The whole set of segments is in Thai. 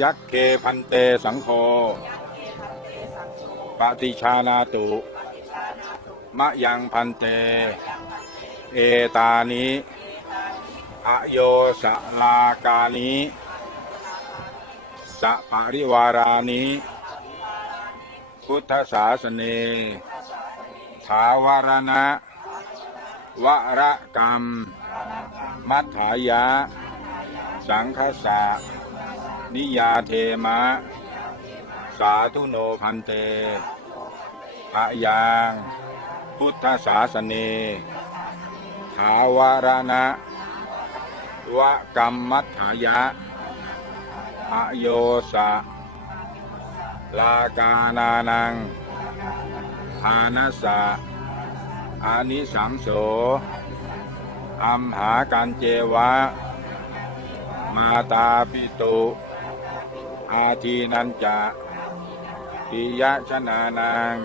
ยักษ์เคพันเตสังโฆปฏิชานาตุ มะยังพันเต เอตานิอโยสลากานิสะปริวารานิพุทธศาสเนถาวรณะวรกรรม มัทธายะ สังคสะ นิยาเทมะ สาธุโนพันเตพะยังพุทธศาสเนถาวรณะวกรรมมัทธายะอโยสะ ลากานานังทานัสะอานิสัมโสอัมหากันเจวะ มาตาปิตุ อาทีนันจะปิยะชนานัง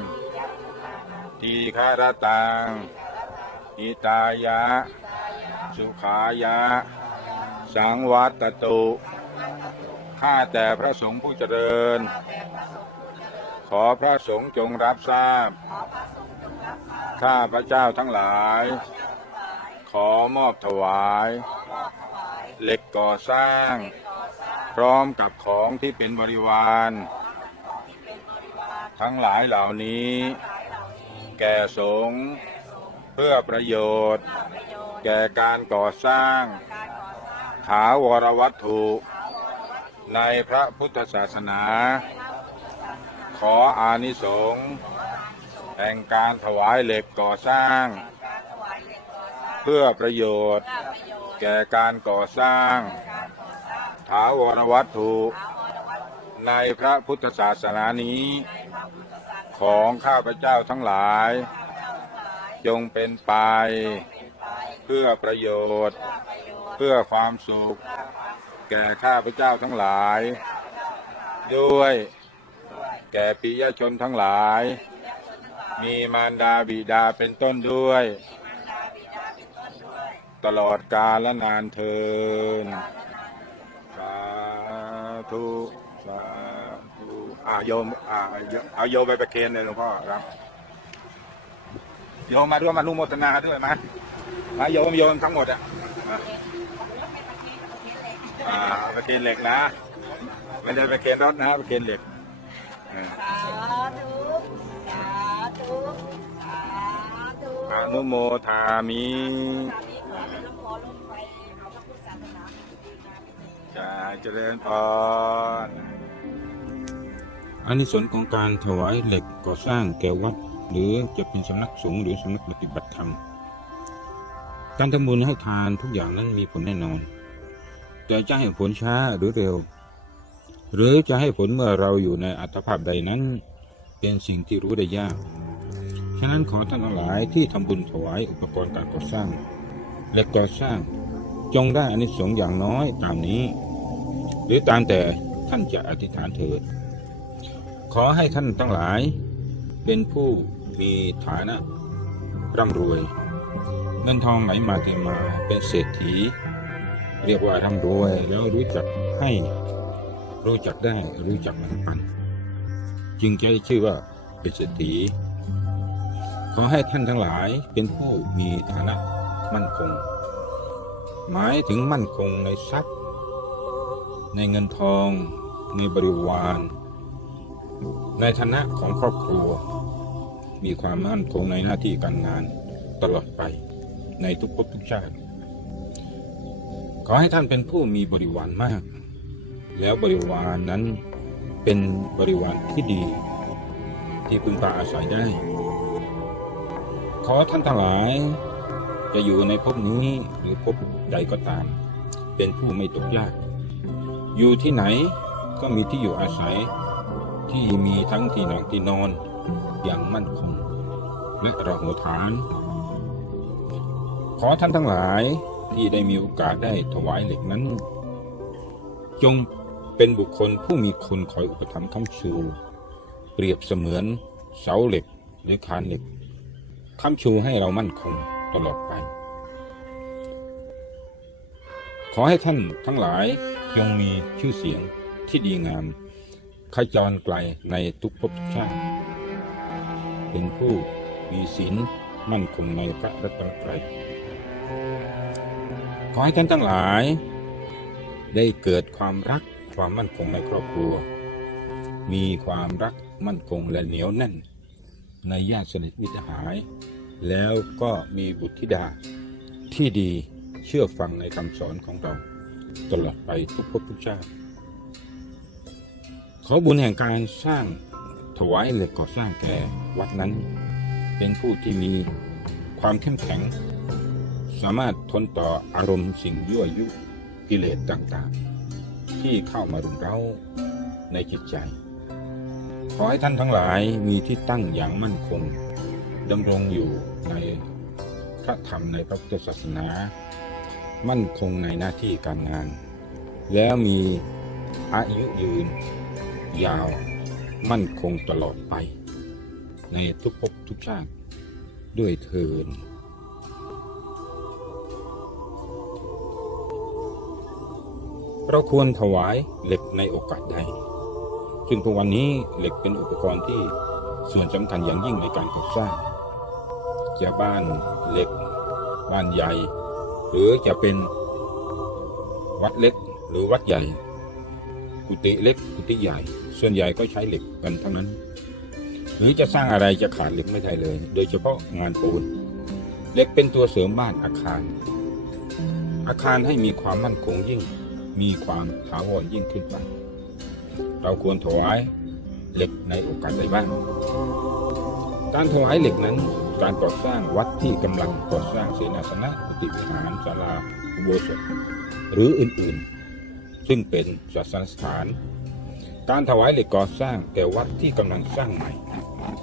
ทีคารตังอิตายะ สุขายะ สังวัตตุ ข้าแต่พระสงฆ์ผู้เจริญ ขอพระสงฆ์จงรับทราบ ข้าพระเจ้าทั้งหลาย ขอมอบถวาย เหล็กก่อสร้าง พร้อมกับของที่เป็นบริวาร ทั้งหลายเหล่านี้ แก่สงฆ์เพื่อประโยชน์ แก่การก่อสร้าง ถาวรวัตถุ ในพระพุทธศาสนา ขออานิสงส์แห่งการถวายเหล็กก่อสร้าง เพื่อประโยชน์ แก่การก่อสร้าง ถาวรวัตถุ ในพระพุทธศาสนานี้ ของข้าพเจ้าทั้งหลาย จงเป็นไป เพื่อประโยชน์ เพื่อความสุข แก่ข้าพเจ้าทั้งหลาย ด้วย แก่ปิยชนทั้งหลาย มีมารดาบิดาเป็นต้นด้วย ตลอดกาลและนานเทิน ธุสาธุอาโยมอาเอาโยมไปประเคนเลยหลวงพ่อครับโยมมาร่วมมานุโมทนาด้วยมามาโยมโยมทั้งหมดอะอ่าประเคนเหล็กนะไม่ได้ประเคนรถนะประเคนเหล็กสาธุสาธุสาธุอนุโมทามิ จะเจริญพรอันนี้ส่วนของการถวายเหล็กก่อสร้างแก่วัด หรือจะเป็นสำนักสงฆ์หรือสำนักปฏิบัติธรรม การทำบุญให้ทานทุกอย่างนั้นมีผลแน่นอน แต่จะให้ผลช้าหรือเร็ว หรือจะให้ผลเมื่อเราอยู่ในอัตภาพใดนั้น เป็นสิ่งที่รู้ได้ยาก ฉะนั้นขอท่านทั้งหลายที่ทำบุญถวายอุปกรณ์การก่อสร้างเหล็กก่อสร้างจงได้อานิสงส์อย่างน้อยตามนี้ หรือตามแต่ท่านจะอธิษฐานเถิด ขอให้ท่านทั้งหลาย เป็นผู้มีฐานะร่ำรวย เงินทองไหลมาเทมาเป็นเศรษฐี เรียกว่าร่ำรวยแล้วรู้จักให้รู้จักได้รู้จักแบ่งปัน จึงจะได้ชื่อว่าเป็นเศรษฐีขอให้ท่านทั้งหลายเป็นผู้มีฐานะมั่นคง หมายถึงมั่นคงในทรัพย์ ในเงินทองในบริวาร ในฐานะของครอบครัว มีความมั่นคงในหน้าที่การงานตลอดไปในทุกภพทุกชาติ ขอให้ท่านเป็นผู้มีบริวารมาก แล้วบริวารนั้นเป็นบริวารที่ดี ที่พึงพาอาศัยได้ ขอท่านทั้งหลาย จะอยู่ในภพนี้หรือภพใดก็ตาม เป็นผู้ไม่ตกยาก อยู่ที่ไหนก็มีที่อยู่อาศัย ที่มีทั้งที่นั่งที่นอนอย่างมั่นคง และระหัฐาน ขอท่านทั้งหลายที่ได้มีโอกาสได้ถวายเหล็กนั้น จงเป็นบุคคลผู้มีคนคอยอุปถัมภ์ค้ำชู เปรียบเสมือนเสาเหล็กหรือคานเหล็กค้ำชูให้เรามั่นคงตลอดไป ขอให้ท่านทั้งหลาย จงมีชื่อเสียงที่ดีงามขจรไกลในทุกภพทุกชาติ เป็นผู้มีศีลมั่นคงในพระรัตนตรัยขอให้ท่านทั้งหลาย ได้เกิดความรักความมั่นคงในครอบครัว มีความรักมั่นคงและเหนียวแน่น ในญาติสนิทมิตรหาย แล้วก็มีบุตรธิดาที่ดีเชื่อฟังในคำสอนของเรา ตลอดไปทุกภพทุกชาติ ขอบุญแห่งการสร้างถวายเหล็กก่อสร้างแก่วัดนั้น เป็นผู้ที่มีความเข้มแข็ง สามารถทนต่ออารมณ์สิ่งยั่วยุกิเลสต่างๆ ที่เข้ามารุมเร้าในจิตใจ ขอให้ท่านทั้งหลายมีที่ตั้งอย่างมั่นคงดำรงอยู่ในพระธรรมในพระพุทธศาสนา มั่นคงในหน้าที่การงาน แล้วมีอายุยืน ยาวมั่นคงตลอดไป ในทุกภพทุกชาติ ด้วยเทินเราควรถวายเหล็กในโอกาสใด ซึ่งทุกวันนี้เหล็กเป็นอุปกรณ์ที่ส่วนสำคัญอย่างยิ่งในการก่อสร้างจะบ้านเหล็ก บ้านใหญ่ หรือจะเป็นวัดเล็กหรือวัดใหญ่ กุฏิเล็กกุฏิใหญ่ ส่วนใหญ่ก็ใช้เหล็กกันทั้งนั้น หรือจะสร้างอะไรจะขาดเหล็กไม่ได้เลย โดยเฉพาะงานปูนเหล็กเป็นตัวเสริมบ้านอาคาร อาคารให้มีความมั่นคงยิ่ง มีความถาวรยิ่งขึ้นไปเราควรถวายเหล็กในโอกาสใดบ้างการถวายเหล็กนั้น การก่อสร้างวัดที่กำลังก่อสร้างเสนาสนะกุฏิหารศาลาอุโบสถหรืออื่นๆ ซึ่งเป็นศาสนสถาน การถวายเหล็กก่อสร้างแก่วัดที่กำลังสร้างใหม่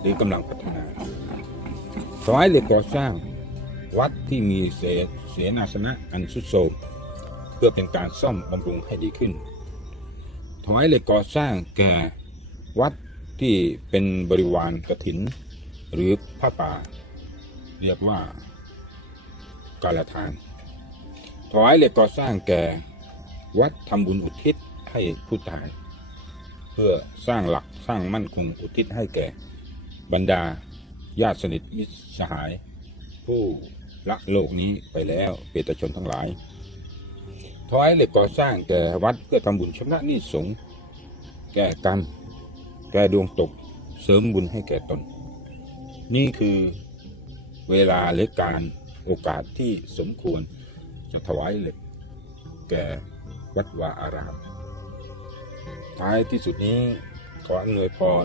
หรือกำลังพัฒนาถวายเหล็กก่อสร้างวัดที่มีเสเสนาสนะอันสุดโทรมเพื่อเป็นการซ่อมบำรุงให้ดีขึ้น ถวายเหล็กก่อสร้างแก่วัดที่เป็นบริวารกฐิน หรือผ้าป่า เรียกว่า กาลทาน ถวายเหล็กก่อสร้างแก่ วัดทำบุญอุทิศให้ผู้ตาย เพื่อสร้างหลักสร้างมั่นคงอุทิศให้แก่ บรรดาญาติสนิทมิตรสหาย ผู้ละโลกนี้ไปแล้วเปตชนทั้งหลายถวายเหล็กก่อสร้างแก่วัดเพื่อทำบุญชำระนี้สงแก้กรรมแก้ดวงตกเสริมบุญให้แก่ตน นี่คือ เวลาหรือการโอกาสที่สมควรจะถวายเหล็ก แก่วัดวาอาราม ท้ายที่สุดนี้ขออำนวยพร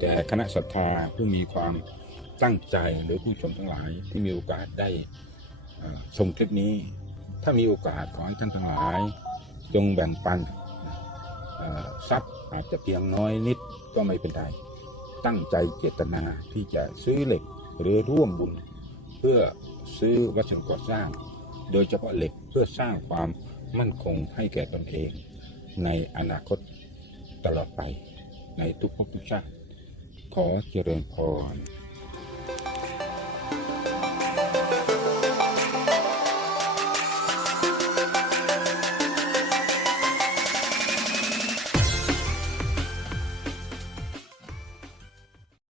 แก่คณะศรัทธาผู้มีความตั้งใจหรือผู้ชมทั้งหลายที่มีโอกาสได้ชมคลิปนี้ ถ้ามีโอกาสขอให้ท่านทั้งหลาย จงแบ่งปันทรัพย์อาจจะเพียงน้อยนิดก็ไม่เป็นไรตั้งใจเจตนาที่จะซื้อเหล็ก หรือร่วมบุญเพื่อซื้อวัสดุก่อสร้าง โดยเฉพาะเหล็กเพื่อสร้างความมั่นคงให้แก่ตนเอง ในอนาคตตลอดไปในทุกภพทุกชาติขอเจริญพร